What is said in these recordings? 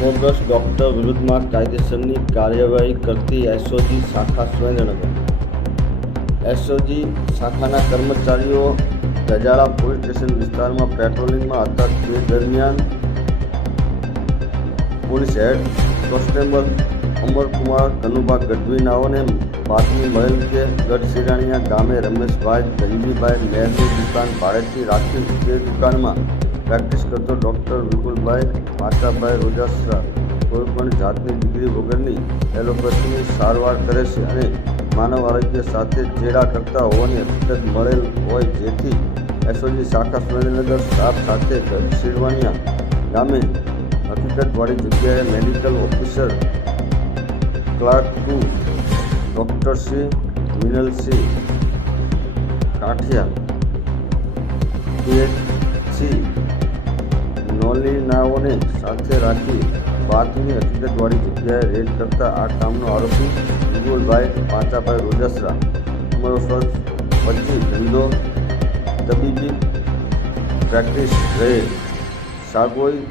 Bogus doctor વિરુદ્ધમાં કાયદેસરની કાર્યવાહી કરતી એસઓજી શાખા સુરેન્દ્રનગર। એસઓજી શાખાના કર્મચારીઓ ગજાળા પોલીસ સ્ટેશન વિસ્તારમાં પેટ્રોલિંગમાં હતા તે દરમિયાન police head constable Amarkumar Kanubha Gadhvi નાઓને બાતમી મળેલ કે ગઢશિરાણીયા ગામે રમેશભાઈ ધનજીભાઈ મેરની દુકાન ભાડેથી રાખી તે દુકાનમાં પ્રેક્ટિસ કરતો ડૉક્ટર વિપુલભાઈ પાચાભાઈ રોજાસરા કોઈપણ જાતની ડિગ્રી વગરની એલોપેથીની સારવાર કરે છે અને માનવ આરોગ્ય સાથે ચેડા કરતા હોવાની હકીકત મળેલ હોય, જેથી એસઓજી શાખા સુરેન્દ્રનગર સ્ટાફ સાથે ગઢશિરાણીયા ગામે હકીકતવાળી જગ્યાએ medical officer clerk 2 doctor Shri Minalsinh Kathiya PHC નોલીનાઓને સાથે રાખી બાતમી હકીકતવાળી જગ્યાએ રેડ કરતા આ કામનો આરોપી વિપુલભાઈ પાચાભાઈ રોજાસરા ઉંમર વર્ષ 25, ધંધો તબીબી પ્રેક્ટિસ રહે સાગોઈ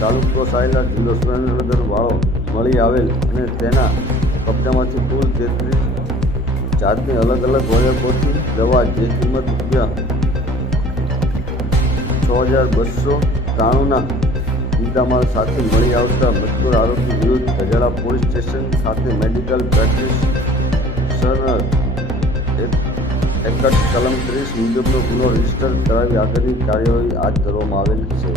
તાલુકો સાયલા જિલ્લો સુરેન્દ્રનગર વાળો મળી આવેલ અને તેના કબજામાંથી કુલ 33 જાતની અલગ અલગ હોમિયોપેથી દવા જે કિંમત ₹6,293ના મુદ્દામાલ સાથે મળી આવતા મજકૂર આરોપી વિરુદ્ધ ગજાળા પોલીસ સ્ટેશન ખાતે મેડિકલ પ્રેક્ટિશનર એક્ટ કલમ 30 મુજબનો ગુનો રજીસ્ટર કરાવી આગળની કાર્યવાહી હાથ ધરવામાં આવેલ છે।